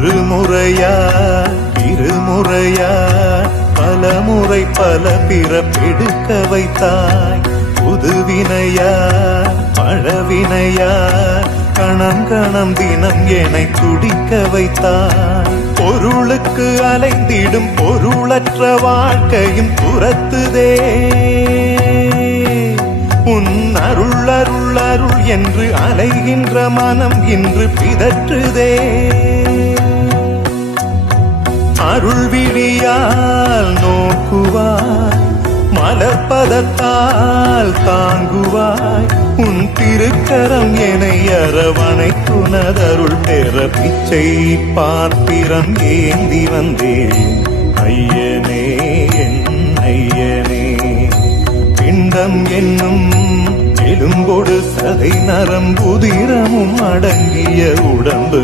ஒரு முறையா இருமுறையா பலமுறை பல பிறப்பெடுக்க வைத்தாய். புதுவினையா பழவினையா கணம் கணம் தினம் என்னை துடிக்க வைத்தாய். பொருளுக்கு அலைந்திடும் பொருளற்ற வாழ்க்கையும் துரத்துதே. உன் அருள் அருள் அருள் என்று அலைகின்ற மனம் இன்று பிதற்றுதே. அருள் விழியால் நோக்குவாய், மலர்பதத்தால் தாங்குவாய். உன் திருக்கரம் என்னை அரவணைத்துனதருள் பெற பிச்சை பாத்திரம் ஏந்தி வந்தேன். ஐயனே என் ஐயனே, பிண்டம் என்னும் எலும்பொடு சதை நரம்புதிரமும் அடங்கிய உடம்பு